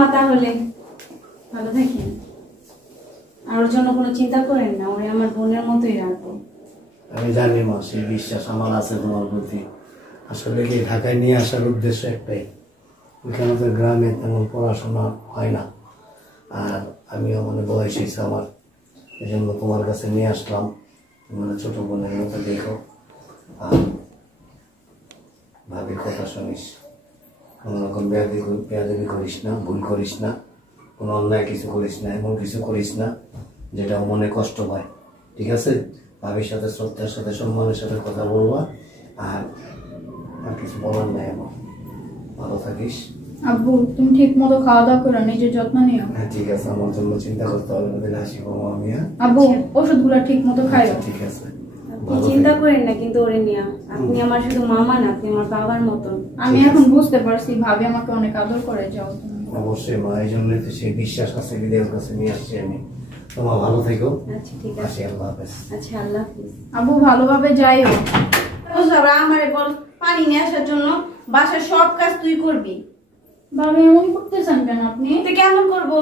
মামা তাহলে ভালো থাকেন, আর ওর জন্য কোনো চিন্তা করেন না, ওরে আমার বোনের মতোই রাখবো। আমি জানি মা, সেই বিশ্বাস আমার আছে তোমার প্রতি। আসলে কি ঢাকায় নিয়ে আসার উদ্দেশ্য একটাই, ওইখানে তো গ্রামে তেমন পড়াশোনা হয় না, আর আমিও মানে বয়স হয়েছে আমার, এই জন্য তোমার কাছে নিয়ে আসলাম। মানে ছোট বোনের মতো দেখো, আর ভাবির কথা শুনিস, কোনো রকম বেয়াদবি করিস না, ভুল করিস না, কোনো অন্যায় কিছু করিস না, এমন কিছু করিস না যেটা মনে কষ্ট পায়, ঠিক আছে? ভাবির সাথে শ্রদ্ধার সাথে সম্মানের সাথে কথা বলবা, আর আর কিছু বলার নাই আমার। ভালো থাকিস। আব্বু তুমি ঠিক মতো খাওয়া দাওয়া করো, নিজের যত্ন নিও। হ্যাঁ ঠিক আছে, আমার জন্য চিন্তা করতে হবে না, আসি বাবা আমি। আব্বু ওষুধগুলো ঠিক মতো খাইও। ঠিক আছে, আপনি চিন্তা করেন না কিন্তু ওরে নিয়ে, আপনি আমার শুধু মামা না, আপনি আমার বাবার মতন। আমি এখন বুঝতে পারছি ভাবি আমাকে অনেক আদর করে। যাও তুমি। অবশ্যই মা, এই জন্যই তো সেই বিশ্বাস আছে বিদেশের কাছে নিয়ে আসছি আমি। তোমার ভালো থেকো। আচ্ছা ঠিক আছে, আসি, আল্লাহ হাফেজ। আচ্ছা আল্লাহ হাফেজ। আব্বু ভালোভাবে যাইও। আমারে বল পানি নিয়ে আসার জন্য, বাসার সব কাজ তুই করবি। ভাবি এমন করতেছেন কেন আপনি? তুই কেমন করবো?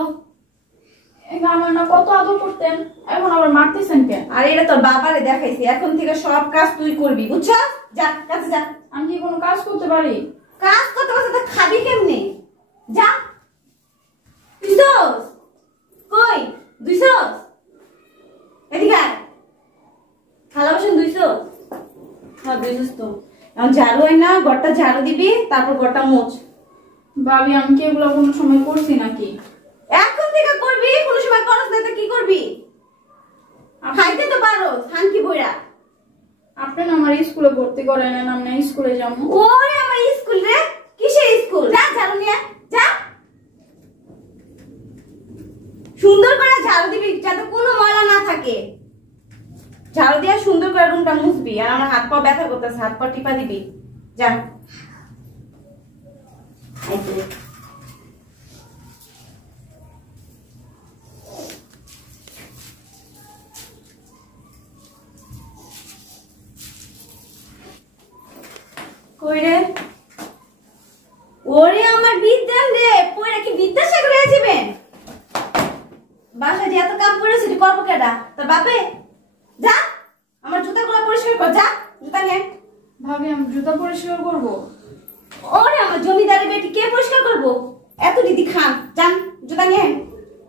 আমার না কত আদর করতেন, এখন আবার মারতেছেন কেন? আর এটা তোর বাবারে দেখাইছি, এখন থেকে সব কাজ তুই করবি, বুঝছস? যা কাজে যা। আমি কি কোনো কাজ করতে পারি? কাজ করতে পারছিস তো খাবি কেমনে? যা। দুইছস কই? দুইছস এদিকে আয়। থালা বাসন দুইছস? হ্যাঁ দুইছস তো। এখন ঝাড়ু হয় না, ঘরটা ঝাড়ু দিবি, তারপর ঘরটা মোছ। ভাবি আমি কি এগুলো কোনো সময় করছি নাকি? এখন থেকে করবি, কোনো সময় করস না তো কি করবি? খাইতে তো পারো, শান্তি বইরা। আপনি না আমার স্কুলে ভর্তি করেন, আমি স্কুলে যাবো। ওরে আমার স্কুল রে, কিসের স্কুল? যা ঝাড়ু নিয়ে যা। সুন্দর করে ঝাড়ু দিবি যাতে কোনো ময়লা না থাকে। ঝাড়ু দিয়ে সুন্দর করে রুমটা মুছবি, আর আমার হাত পা ব্যথা করতেছে, হাত পা টিপা দিবি। যা। কই রে? ওরে আমার বিদ্যান রে, পয়রা কি বিদ্যাসাগর হয়ে যাবেন? বাসায় যে এত কাম করেছে তুই করবো কেডা? তোর বাপে? যা আমার জুতাগুলো পরিষ্কার কর, যা জুতা নিয়ে। ভাবি আমি জুতা পরিষ্কার করবো? ওরে আমার জমিদারের বেটি কে পরিষ্কার করবো? এত দিদি খান, যান জুতা নিয়ে।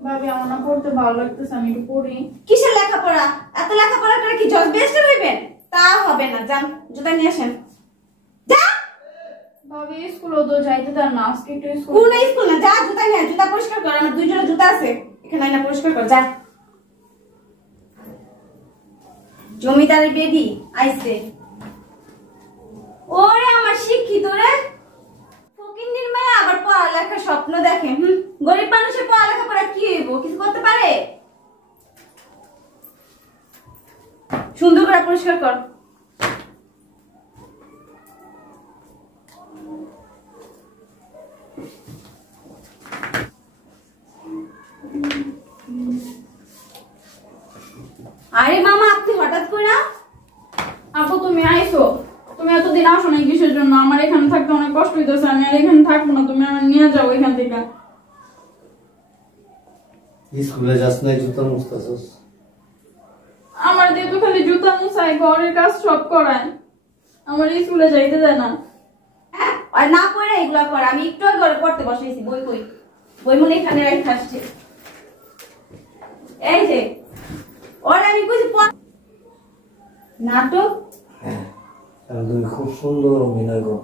ভাবি আমার না পড়তে ভালো লাগতেছে, আমি একটু পড়ি। কিসের লেখাপড়া? এত লেখাপড়া করে কি জজ বেস্টার হইবেন? তা হবে না, যান জুতা নিয়ে আসেন। যা। ভাবি স্কুলও তো যাইতে দেন না, আজকে একটু স্কুল। কোন স্কুল না, যা জুতা নিয়ে, জুতা পরিষ্কার কর। আমার দুইজনের জুতা আছে এখানে, আইনা পরিষ্কার কর, যা। জমিদারের বেডি আইছে। ওরে আমার শিক্ষিত রে, ফকিন্নির মেয়ে আবার পড়ালেখার স্বপ্ন দেখে। গরিব মানুষের পড়ালেখা পড়া কি হইব? কিছু করতে পারে? সুন্দর করে পরিষ্কার কর। আরে মামা আপনি হঠাৎ করে? আপু তুমি আইছো, তুমি এতদিন আসো নাই কিসের জন্য? আমার এখানে থাকতে অনেক কষ্ট হইতেছে, আমি আর এখানে থাকবো না, তুমি আমার নিয়ে যাও এখান থেকে। স্কুলে যাস না, জুতা মুছতাছস? আমার দিয়ে তো খালি জুতা মুছায়, ঘরের কাজ সব করায়, আমার স্কুলে যাইতে দেয় না। আর না পড়ে এগুলা কর। আমি একটু আগে পড়তে বসাইছি, বই কই? বই মনে এখানে রেখে আসছে। এই যে ওর আমি কইছি নাটক। হ্যাঁ, কারণ তুমি খুব সুন্দর অভিনয় করো।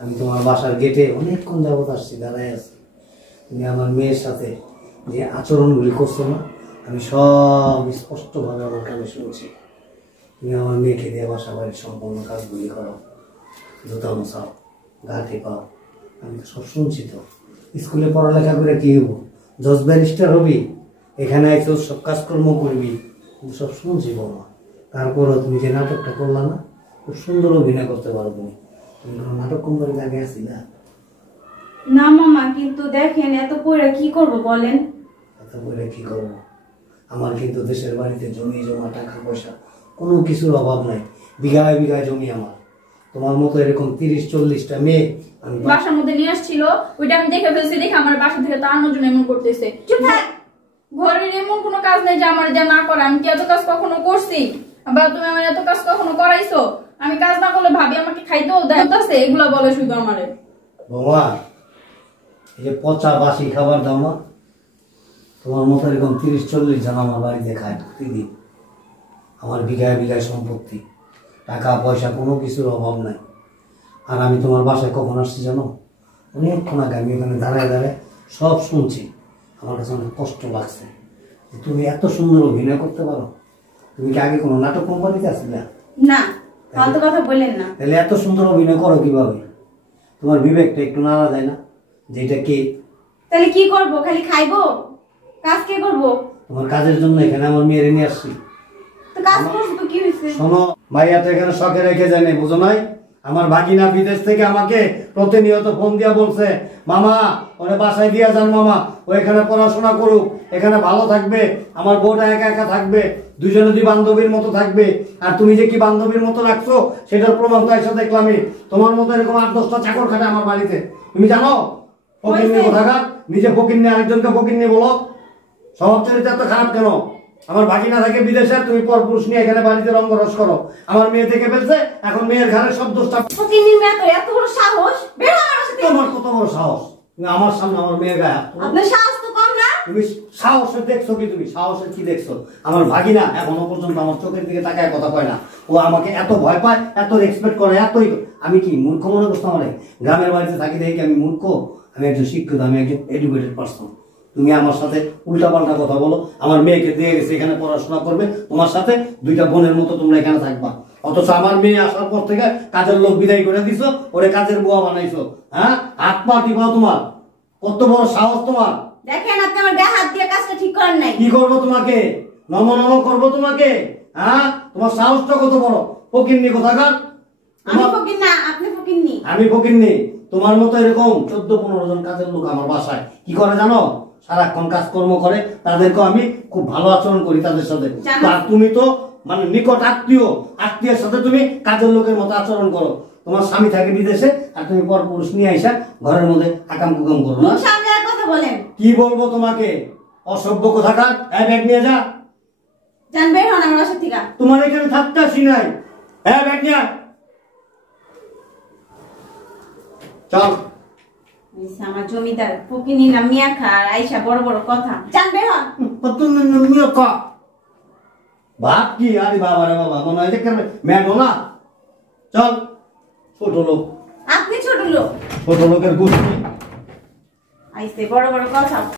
আমি তোমার বাসার গেটে অনেকক্ষণ যাবত আসছি, দাঁড়ায় আছি। তুমি আমার মেয়ের সাথে যে আচরণগুলি করছো না, আমি সব স্পষ্টভাবে আমার কানে শুনছি। তুমি আমার মেয়েকে দিয়ে বাসা বাড়ির সম্পূর্ণ কাজগুলি করো, জুতা মোছাও, গা টেপাও, আমি তো সব শুনছি। তো স্কুলে পড়ালেখা করে কি হবো? জজ ব্যারিস্টার হবি, এখানে আইসো সব কাজকর্ম করবি, আমি সব শুনছি বৌমা। তারপরও তুমি যে নাটকটা করলা না, খুব সুন্দর অভিনয় করতে পারো তুমি। তুমি কোনো নাটক কোম্পানিতে আগে আসি না? না মামা, কিন্তু দেখেন এত পয়রা কি করব বলেন? এত পয়রা কি করবো? আমার কিন্তু দেশের বাড়িতে জমি জমা টাকা পয়সা কোনো কিছুর অভাব নাই, বিঘায় বিঘায় জমি আমার। তোমার মতো এরকম 30-40টা মেয়ে বাসার মধ্যে নিয়ে আসছিল, ওইটা আমি দেখে ফেলছি, দেখে আমার বাসা থেকে তাড়ানোর জন্য এমন করতেছে। চুপ থাক। ঘরের এমন কোনো কাজ নেই যে আমার যা না করে। আমি কি এত কাজ কখনো করছি? বা তুমি আমার এত কাজ কখনো করাইছো? আমি কাজ না করলে ভাবি আমাকে খাইতেও দেয়, এগুলা বলে শুধু আমারে। বাবা এই যে পচা বাসি খাবার দাও না, তোমার মতো এরকম 30-40 জন আমার বাড়িতে খায় প্রতিদিন। আমার বিঘায় বিঘায় সম্পত্তি, টাকা পয়সা কোনো কিছুর অভাব নাই। আর আমি তোমার বাসায় কখন আসছি জানো? অনেকক্ষণ আগে আমি এখানে দাঁড়ায় দাঁড়ায় সব শুনছি। আমার কাছে অনেক কষ্ট লাগছে যে তুমি এত সুন্দর অভিনয় করতে পারো। তুমি কি আগে কোনো নাটক কোম্পানিতে আসলে? না, ফালতু কথা বললেন না। তাহলে এত সুন্দর অভিনয় করো কিভাবে? তোমার বিবেকটা একটু নাড়া দেয় না যে এটা কে? তাহলে কি করব? খালি খাইবো? কাজ কে করবো? তোমার কাজের জন্য এখানে আমার মেয়েরে নিয়ে আসছি। তো কাজ করবো তো কি হয়েছে? শোনো, ভাইয়া তো এখানে শখে রেখে যায় না, বুঝো নাই? আমার ভাগিনা বিদেশ থেকে আমাকে প্রতিনিয়ত ফোন দিয়া বলছে, মামা ওরে বাসায় দিয়া যান, মামা ও এখানে পড়াশোনা করুক, এখানে ভালো থাকবে, আমার বউটা একা একা থাকবে, দুজনে দুই বান্ধবীর মতো থাকবে। আর তুমি যে কি বান্ধবীর মতো রাখছো সেটার প্রমাণ তো এসে দেখলামই। তোমার মতো এরকম 8-10টা চাকর খাটে আমার বাড়িতে, তুমি জানো? ফকিন্নি কোথাকার, নিজে ফকিন্নি আরেকজনকে ফকিন্নি বলো। স্বভাব চরিত্র এত খারাপ কেন? আমার ভাগিনা থাকে বিদেশে, তুমি পরপুরুষ নিয়ে এখানে বাড়িতে রঙ্গরস করো। আমার মেয়ে থেকে ফেলছে, এখন মেয়ের ঘরে সব দোষটা। ফকিন্নির মেয়ে তো এত বড় সাহস! বের হও আমার সাথে। তোমার কত বড় সাহস? তুমি আমার সামনে আমার মেয়ের গায়ে হাত তুলো? আপনার সাহস তো কম না। তুমি সাহসের দেখছো কি? তুমি সাহসের কি দেখছো? আমার ভাগিনা এখনো পর্যন্ত আমার চোখের দিকে তাকায় কথা কয় না। ও আমাকে এত ভয় পায়, এত রেসপেক্ট করে, এতই। আমি কি মূর্খ মনে করছো? আমার গ্রামের বাড়িতে থাকি দেখি আমি মূর্খ? আমি একজন শিক্ষিত, আমি একজন এডুকেটেড পার্সন। তুমি আমার সাথে উল্টাপাল্টা কথা বলো। আমার মেয়েকে দিয়ে গেছে এখানে পড়াশোনা করবে, তোমার সাথে দুইটা বোনের মতো তোমরা এখানে থাকবা। অথচ আমার মেয়ে আসার পর থেকে কাজের লোক বিদায় করে দিছো, ওরে কাজের বুয়া বানাইছো। হ্যাঁ, হাত পা টিপাও তোমার? কত বড় সাহস তোমার! দেখেন, আপনি আমার গায়ে হাত দিয়ে কাজটা ঠিক করেন নাই। কি করবো তোমাকে? নম নম করবো তোমাকে? হ্যাঁ, তোমার সাহসটা কত বড়! ফকিন্নি কোথাকার! আমি ফকির না, আপনি ফকিন্নি। আমি ফকিন্নি? তোমার মতো এরকম 14-15 জন কাজের লোক আমার বাসায় কি করে জানো? সারাক্ষণ কাজকর্ম করে, তাদেরকে আমি খুব ভালো আচরণ করি তাদের সাথে। আর তুমি তো মানে নিকট আত্মীয়ের সাথে তুমি কাজের লোকের মতো আচরণ করো। তোমার স্বামী থাকে বিদেশে, আর তুমি পরপুরুষ নিয়ে আইসা ঘরের মধ্যে আকাম কুকাম করো না। সামনে আর কথা বলেন। কি বলবো তোমাকে? অসভ্য কোথাকার! এই ব্যাগ নিয়ে যা। জান, বের হন আমার বাসা থেকে। তোমার এখানে থাকতে আসি নাই। হ্যাঁ, ব্যাগ নিয়ে চল। আমার জমিদার ফকিন্নি না মিয়া খা, আর আইসা বড় বড় কথা। জান, বের হন। ভাব কি? আরে বাবা রে বাবা, মনে হয় যে ম্যাডো না। চল, ছোট লোক। আপনি ছোট লোক। ছোট লোকের গোষ্ঠী। আইসে বড় বড় কথা।